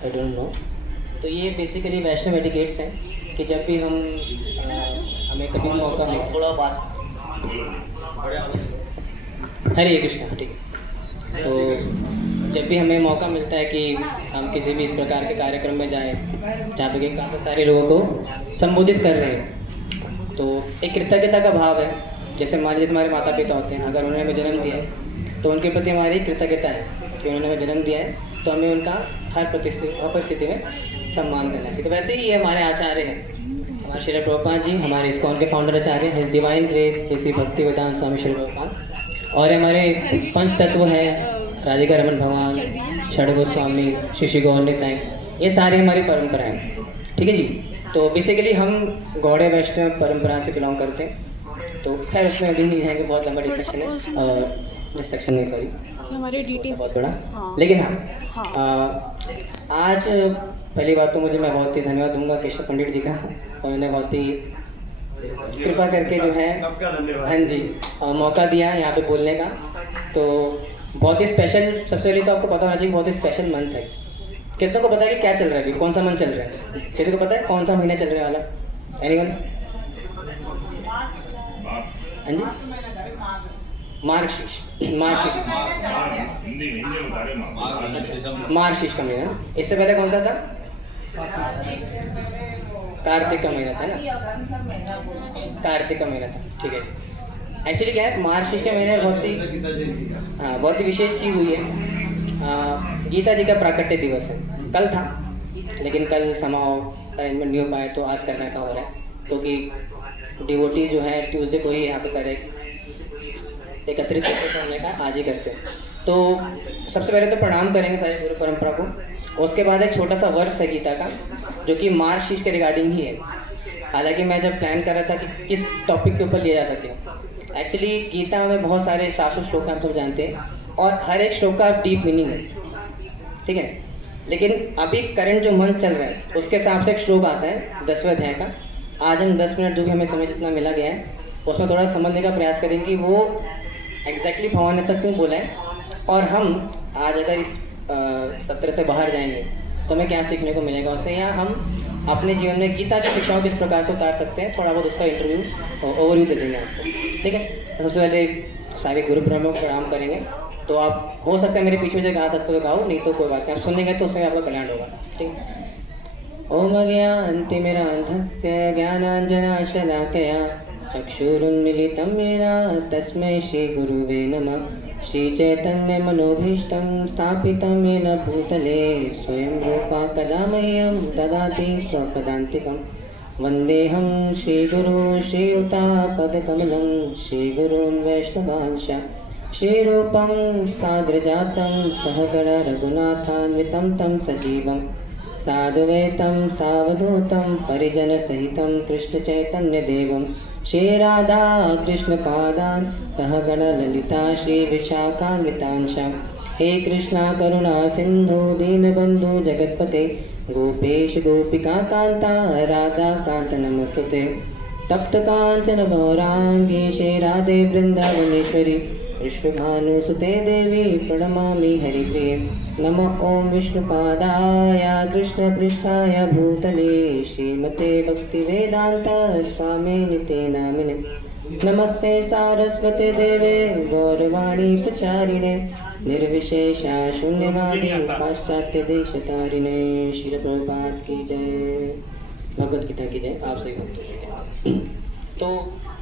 I don't know. तो ये basically वैष्णव etiquettes हैं कि जब भी हमें कभी मौका मिले, थोड़ा पास। हरे कृष्णा, ठीक है। तो जब भी हमें मौका मिलता है कि हम किसी भी इस प्रकार के कार्यक्रम में जाएं जहाँ पे कि काफ़ी सारे लोगों को संबोधित कर रहे हैं, तो एक कृतज्ञता का भाव है। जैसे मान लीजिए हमारे माता पिता होते हैं, अगर उन्होंने हमें जन्म दिया है तो उनके प्रति हमारी कृतज्ञता है कि उन्होंने हमें जन्म दिया है, तो हमें उनका हर परिस्थिति में सम्मान करना चाहिए। तो वैसे ही ये हमारे आचार्य हैं, हमारे श्री प्रभुपाद जी, हमारे इस्कॉन के फाउंडर आचार्य हिज डिवाइन ग्रेस श्री भक्ति वेदांत स्वामी श्री प्रभुपाद, और हमारे पंच तत्व हैं राधिका रमन भगवान, षड गोस्वामी, श्री गौर निताई, ये सारी हमारी परंपरा है। ठीक है जी। तो बेसिकली हम गौड़े वैष्णव परंपरा से बिलोंग करते हैं। तो खैर उसमें अभी नहीं है कि बहुत लंबा डिस्कशन है, डिस्कशन नहीं सॉरी, हमारे डिटेल्स बहुत बड़ा। लेकिन हाँ, आज पहली बात तो मैं बहुत ही धन्यवाद दूंगा केशव पंडित जी का। उन्होंने बहुत ही कृपा करके जो है, हाँ जी, मौका दिया यहाँ पे बोलने का। तो बहुत ही स्पेशल, सबसे पहले तो आपको पता होना चाहिए बहुत ही स्पेशल मंथ है। कितनों को पता है कि क्या चल रहा है अभी, कौन सा मंथ चल रहा है? किसी को पता है कौन सा महीना चल रहे वाला? एनीवन? हाँ जी, मार्गशीर्ष का महीना। इससे पहले कौन सा था? कार्तिक का महीना था ना, कार्तिक का महीना था। ठीक है। एक्चुअली क्या है, मार्गशीर्ष के महीने में बहुत ही विशेष चीज़ हुई है। गीता जी का प्राकट्य दिवस है, कल था, लेकिन कल समाओ अरेंजमेंट नहीं हो पाया, तो आज करने का हो रहा है, क्योंकि डिवोटी जो है ट्यूसडे को ही यहाँ पे सारे एकत्रित करने का आज ही करते हैं। तो सबसे पहले तो प्रणाम करेंगे सारी गुरु परंपरा को। उसके बाद एक छोटा सा वर्ष है गीता का, जो कि मार्गशीर्ष के रिगार्डिंग ही है। हालांकि मैं जब प्लान कर रहा था कि किस टॉपिक के ऊपर लिया जा सके, एक्चुअली गीता में बहुत सारे 700 श्लोक हम सब जानते हैं, और हर एक श्लोक का डीप मीनिंग है, ठीक है। लेकिन अभी करंट जो मंथ चल रहा है उसके हिसाब से एक श्लोक आता है 10वें अध्याय का। आज हम 10 मिनट जो भी हमें समय जितना मिला गया है उसमें थोड़ा समझने का प्रयास करेंगे कि वो एग्जैक्टली भगवान ने सब क्यों बोला है, और हम आज अगर इस सत्र से बाहर जाएंगे तो हमें क्या सीखने को मिलेगा उससे, या हम अपने जीवन में गीता की शिक्षाओं किस प्रकार से उतार सकते हैं, थोड़ा बहुत उसका इंटरव्यू ओवरव्यू दे देंगे आपको। ठीक है। तो सबसे पहले सारे गुरु ब्रह्मों को प्रणाम करेंगे। तो आप हो सकता है मेरे पीछे जो गा सकते हो गाओ, नहीं तो कोई बात नहीं, आप सुनेंगे तो उसमें आपका कल्याण होगा। ठीक। ओम अज्ञानतिमिरान्धस्य ज्ञानाञ्जनशलाकया चक्षुरुन्मीलितं येन तस्मै श्रीगुरुवे नमः। श्रीचैतन्यमनोभीष्टं स्थापितं येन भूतले स्वयं रूपा कदा मह्यं ददाति स्वपदान्तिकं। वन्देऽहं श्रीगुरुं श्रीयुतापदकमलं श्रीगुरून् वैष्णवांश श्रीरूपं साग्रजातं सहगण रघुनाथान्वितं तं सजीवं साधुवैतं सावधूतं परिजनसहितं कृष्णचैतन्यदेवं श्रीराधा कृष्णपादान् सहगण ललिता श्रीविशाखान्वितांशां। हे कृष्णा करुणा सिन्धु दीनबन्धु जगत्पते गोपेश गोपिकान्ता राधाकान्त नमस्तुते। तप्त कांचन गौरांगी श्रीराधे वृंदावनेश्वरी विष्णुभानुसुते देवी प्रणमामि हरिप्रिये। नमः ओं विष्णुपादाय कृष्णपृष्ठाय भूतले श्रीमते भक्तिवेदांत स्वामिनिते नामिने। नमस्ते सारस्वते देवे गौरवाणी प्रचारिणे निर्विशेषा शून्यवादी पाश्चात्य देशतारिणे। श्री प्रभुपाद की जय, भगवद गीता की जय। आप सही समझो। तो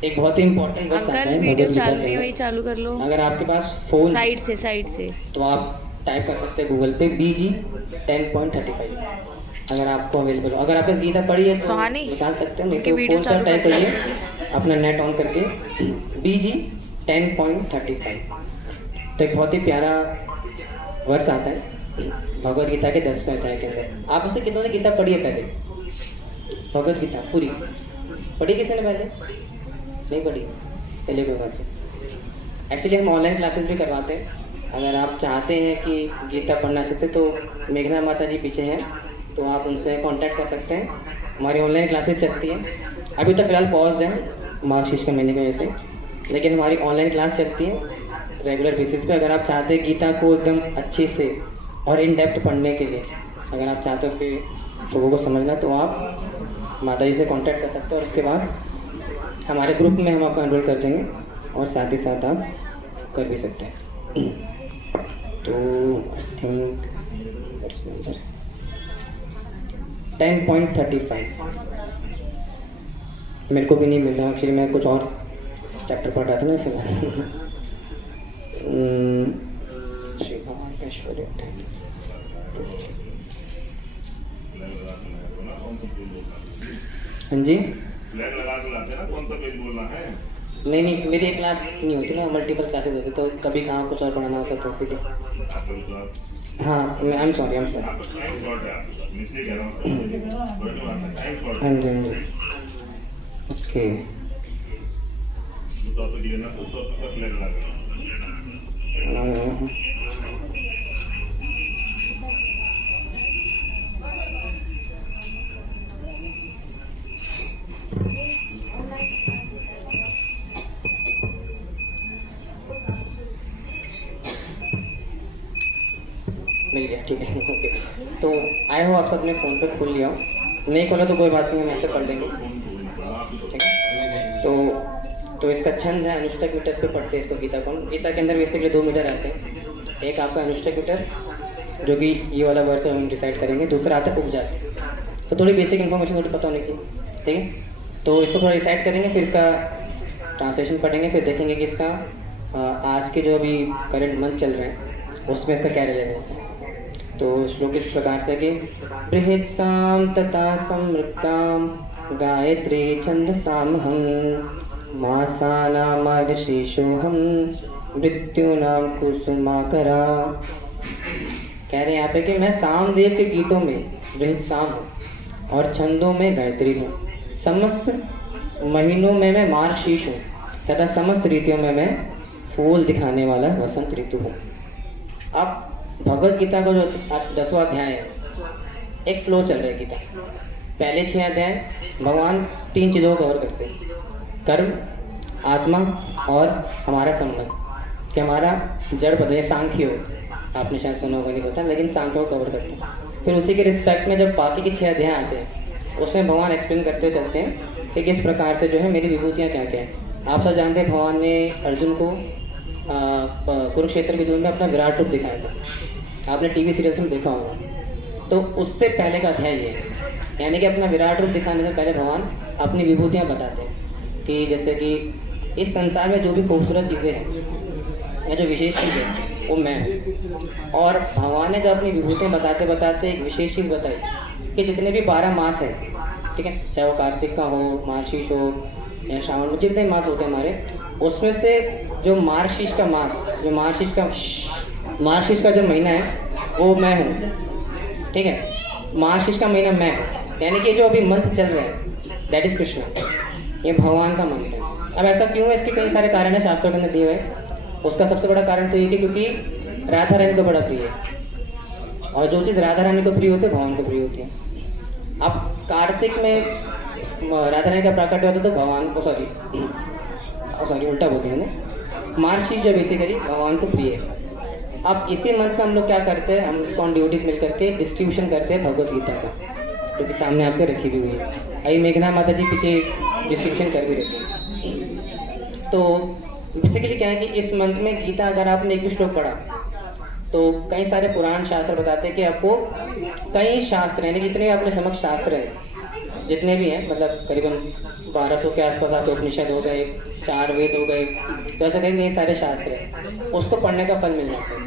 एक बहुत ही इम्पोर्टेंट वर्ड आता है, वीडियो चालू नहीं हुई, चालू कर लो। अगर आपके पास फोन साइड से तो आप टाइप कर सकते हैं गूगल पे BG 10.35, अगर आपको अवेलेबल हो। अगर आपने गीता पढ़ी है तो निकाल सकते हैं, नहीं तो फोन पर टाइप करिए अपना नेट ऑन करके BG 10.35। तो एक बहुत ही प्यारा वर्ष आता है भगवद गीता के 10वें अध्याय के अंदर। आप उसे कितनों ने गीता पढ़ी है? पहले भगवद गीता पूरी पढ़ी किसी ने? पहले नहीं पढ़ी? चलिए कोई बात नहीं। एक्चुअली हम ऑनलाइन क्लासेस भी करवाते हैं। अगर आप चाहते हैं कि गीता पढ़ना अच्छे से, तो मेघना माता जी पीछे हैं, तो आप उनसे कांटेक्ट कर सकते हैं। हमारी ऑनलाइन क्लासेस चलती हैं, अभी तो फिलहाल पॉज है मार्गशीर्ष के महीने की वजह से, लेकिन हमारी ऑनलाइन क्लास चलती है रेगुलर बेसिस पे। अगर आप चाहते हैं गीता को एकदम अच्छे से और इन डेप्थ पढ़ने के लिए, अगर आप चाहते हो उसके श्लोकों को समझना तो आप माता जी से कांटेक्ट कर सकते हो, और उसके बाद हमारे ग्रुप में हम आपको एनरोल कर देंगे और साथ ही साथ आप कर भी सकते हैं। तो आई थिंक 10.35 मेरे को भी नहीं मिल रहा एक्चुअली, मैं कुछ और चैप्टर पढ़ रहा था ना फिलहाल। श्री भगवान ऐश्वर्य। हाँ जी, फ्लैग लगा के लाते हैं ना, कौन सा पेज बोलना है? नहीं मेरी एक क्लास नहीं होती ना, मल्टीपल क्लासेस होती, तो कभी कहाँ कुछ और पढ़ाना होता था इसीलिए। आप लोग तो हाँ, मैं आई एम सॉरी आपका टाइम शॉर्ट है, आपका इसलिए कह रहा हूँ, बड़ी बात है, टाइम शॉर्ट हाँ है। जी हाँ जी, ओके। जो टॉपिक लेना उस टॉपिक का फ्लैग लगा के मिल गया, ठीक है, ओके। तो आए हो आप सब ने फ़ोन पे खोल लिया हो, नहीं खोला तो कोई बात नहीं, हम ऐसे पढ़ लेंगे, ठीक है। तो इसका छंद है अनुष्टक मीटर पे पढ़ते हैं इसको गीता को। गीता के अंदर बेसिकली 2 मीटर आते हैं, एक आपका अनुष्टक मीटर जो कि ये वाला वर्ष हम डिसाइड करेंगे, दूसरा आता है उपजात। तो थोड़ी बेसिक इन्फॉर्मेशन थोड़ी पता होनी चाहिए, ठीक है। तो इसको थोड़ा डिसाइड करेंगे, फिर इसका ट्रांसलेशन पढ़ेंगे, फिर देखेंगे कि इसका आज के जो अभी करंट मंथ चल रहे हैं उसमें इसका क्या रिलेवेंस है। तो श्लोक इस प्रकार से कि बृहत्साम तथा समृक्काम गायत्री छंदसामहं मासानामार्गशीर्षोऽहं मृत्यूनाम कुसुमाकरा। कह रहे हैं यहाँ पे कि मैं सामदेव के गीतों में बृहत्साम हूँ और छंदों में गायत्री हूँ, समस्त महीनों में मैं मार्गशीर्ष हूँ तथा समस्त ऋतुओं में मैं फूल दिखाने वाला वसंत ऋतु हूँ। अब भगवत गीता का जो 10वां अध्याय है, एक फ्लो चल रहा है गीता। पहले 6 अध्याय भगवान 3 चीज़ों को कवर करते हैं, कर्म, आत्मा और हमारा संबंध, कि हमारा जड़ पद सांख्य हो, आपने शायद सुना होगा नहीं पता, लेकिन सांख्य को कवर करते हैं। फिर उसी के रिस्पेक्ट में जब बाकी के 6 अध्याय आते हैं उसमें भगवान एक्सप्लेन करते चलते हैं कि किस प्रकार से जो है मेरी विभूतियाँ क्या क्या हैं। आप सब जानते हैं भगवान ने अर्जुन को कुरुक्षेत्र के युद्ध में अपना विराट रूप दिखाया था, आपने टीवी सीरियल्स में देखा होगा। तो उससे पहले का अध्याय ये है, यानी कि अपना विराट रूप दिखाने से पहले भगवान अपनी विभूतियाँ बताते हैं कि जैसे कि इस संसार में जो भी खूबसूरत चीज़ें हैं या जो विशेष चीज़ है वो मैं हूँ। और भगवान ने जब अपनी विभूतियाँ बताते बताते एक विशेष चीज़ बताई कि जितने भी 12 मास हैं, ठीक है, चाहे वो कार्तिक का हो, मार्गशीर्ष हो या श्रावण, जितने मास होते हैं हमारे, उसमें से जो मार्गशीर्ष का मास, जो मार्गशीर्ष का जो महीना है वो मैं हूँ, ठीक है। मार्गशीर्ष का महीना मैं हूँ, यानी कि जो अभी मंथ चल रहा है दैट इज कृष्ण, ये भगवान का मंथ है। अब ऐसा क्यों है, इसके कई सारे कारण है शास्त्रों के अंदर दिए हुए। उसका सबसे बड़ा कारण तो ये कि क्योंकि राधा रानी को बड़ा प्रिय है, और जो चीज़ राधा रानी को प्रिय होती है भगवान को प्रिय होती है। अब कार्तिक में राधा रानी का प्राकट्य होता है तो भगवान को सॉरी उल्टा बोलते हैं, मार्गशीर्ष जो बेसिकली भगवान को प्रिय है। अब इसी मंथ में हम लोग क्या करते हैं, हम इसको ऑन ड्यूटीज मिल करके डिस्ट्रीब्यूशन करते हैं भगवत गीता का, जो कि सामने आपके रखी भी हुई है। अभी मेघना माता जी पीछे डिस्ट्रीब्यूशन कर भी रही है। तो बेसिकली क्या है कि इस मंथ में गीता अगर आपने एक भी श्लोक पढ़ा तो कई सारे पुराण शास्त्र बताते हैं कि आपको कई शास्त्र यानी जितने भी अपने समक्ष शास्त्र हैं, जितने भी हैं, मतलब करीबन 1200 के आसपास आपके उपनिषद हो गए, 4 वेद हो गए, तो ऐसे कई सारे शास्त्र हैं, उसको पढ़ने का फल मिल जाता है।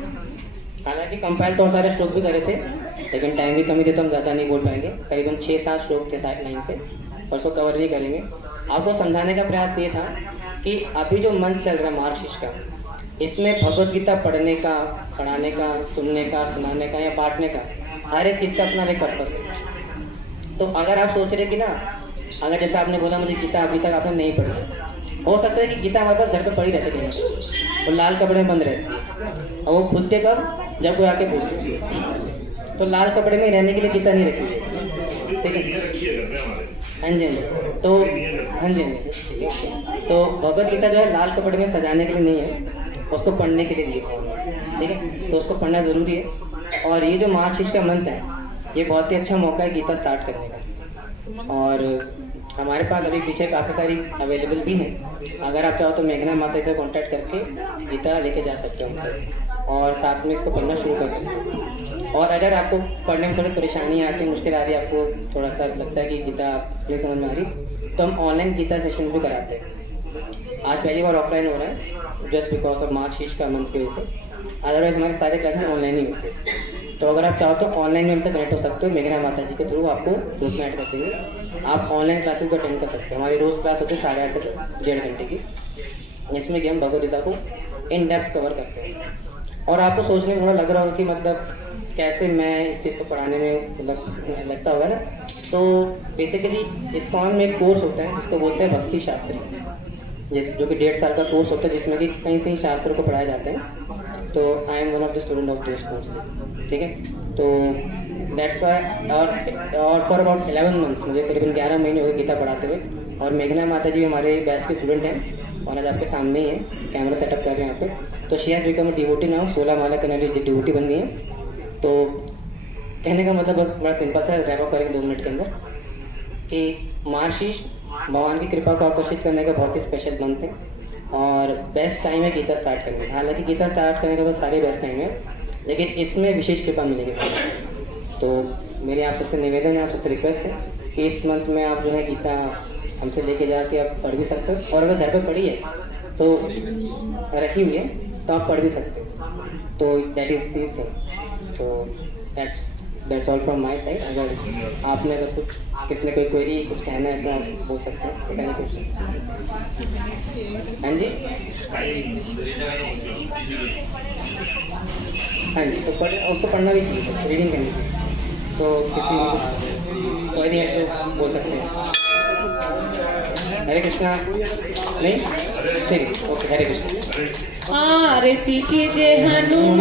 हालांकि कंपाइल तो और सारे श्लोक भी करे थे, लेकिन टाइम की कमी थी तो हम ज़्यादा नहीं बोल पाएंगे, करीबन 6-7 श्लोक थे 7 लाइन से, और उसको कवर नहीं करेंगे। आपको समझाने का प्रयास ये था कि अभी जो मंथ चल रहा है मार्गशीर्ष का, इसमें भगवत गीता पढ़ने का, पढ़ाने का, सुनने का, सुनाने का या बांटने का, हर एक चीज़ का अपना एक पर्पस है। तो अगर आप सोच रहे कि ना, अगर जैसे आपने बोला मुझे गीता अभी तक आपने नहीं पढ़ी, हो सकता है कि गीता हमारे पास घर पे पड़ी रहती है और लाल कपड़े में बंद रहती है, और वो खुलते कब, जब कोई आके पूछे। तो लाल कपड़े में रहने के लिए गीता नहीं रखी हुई है, ठीक है। हाँ जी हाँ जी, तो हाँ जी हाँ जी, तो भगवत गीता जो है लाल कपड़े में सजाने के लिए नहीं है, उसको पढ़ने के लिए दिया, ठीक है। तो उसको पढ़ना ज़रूरी है। और ये जो मार्गशीर्ष का मंथ है, ये बहुत ही अच्छा मौका है गीता स्टार्ट करने का। और हमारे पास अभी पीछे काफ़ी सारी अवेलेबल भी हैं। अगर आप चाहो तो मेघना माता से कांटेक्ट करके गीता लेके जा सकते हो हमसे, और साथ में इसको पढ़ना शुरू कर सकते हो। और अगर आपको पढ़ने में थोड़ी परेशानी आती है, मुश्किल आ रही है, आपको थोड़ा सा लगता है कि गीता नहीं समझ में आ रही, तो हम ऑनलाइन गीता सेशन भी कराते हैं। आज पहली बार ऑफलाइन हो रहा है जस्ट बिकॉज ऑफ मार्च का मंथ की वजह से, अदरवाइज हमारे सारे क्लासेस ऑनलाइन ही होते हैं। तो अगर आप चाहो तो ऑनलाइन में हमसे कनेक्ट हो सकते हो, मेघना माता जी के थ्रू आपको ग्रुप में ऐड कर देंगे। आप ऑनलाइन क्लासेस को अटेंड कर सकते हो। हमारी रोज़ क्लास होती है 8:30 से 1:30 घंटे की, जिसमें कि हम भगवद गीता को इन डेप्थ कवर करते हैं। और आपको सोचने में थोड़ा लग रहा होगा कि मतलब कैसे मैं इस चीज़ को पढ़ाने में मतलब लगता होगा ना, तो बेसिकली इस्कॉन में एक कोर्स होता है जिसको बोलते हैं भक्ति शास्त्री, जो कि 1.5 साल का कोर्स होता है, जिसमें कि कई कई शास्त्रों को पढ़ाए जाते हैं। तो I am one of the student of this course, ठीक है। तो दैट्स वाई, और फॉर अबाउट 11 मंथ्स, मुझे करीबन 11 महीने हो गए गीता पढ़ाते हुए। और मेघना माता जी हमारे बैच के स्टूडेंट हैं, और आज आपके सामने ही है, कैमरा सेटअप कर रहे हैं यहाँ पे। तो she has become a devotee now, 16 माला करने वाली डिवोटी बन गई है। तो कहने का मतलब बस बड़ा सिंपल सा रैप अप करेंगे 2 मिनट के अंदर, कि मार्गशीर्ष भगवान की कृपा को आकर्षित करने का बहुत ही स्पेशल मंथ है, और बेस्ट टाइम है गीता स्टार्ट करने का। हालांकि गीता स्टार्ट करने का तो सारे बेस्ट टाइम है, लेकिन इसमें विशेष कृपा मिलेगी। तो मेरे आप सबसे निवेदन है, आप सबसे रिक्वेस्ट है कि इस मंथ में आप जो है गीता हमसे लेके जाके आप पढ़ भी सकते हो, और अगर घर पे पढ़ी है तो रखी हुई है तो आप पढ़ भी सकते हो। तो दैट इज़ दी थिंग। तो that's all from my side. अगर आपने अगर कुछ किसी ने कोई क्वेरी कुछ कहना है तो आप बोल सकते हैं, तो कहना कुछ। हाँ जी, हाँ जी, तो उसको पढ़ना भी चाहिए, रीडिंग करनी चाहिए। तो किसी को क्वेरी है तो बोल सकते हैं। हरे कृष्णा। नहीं, ठीक है, ओके, हरे कृष्णा। आरती कीजिए हनुमान।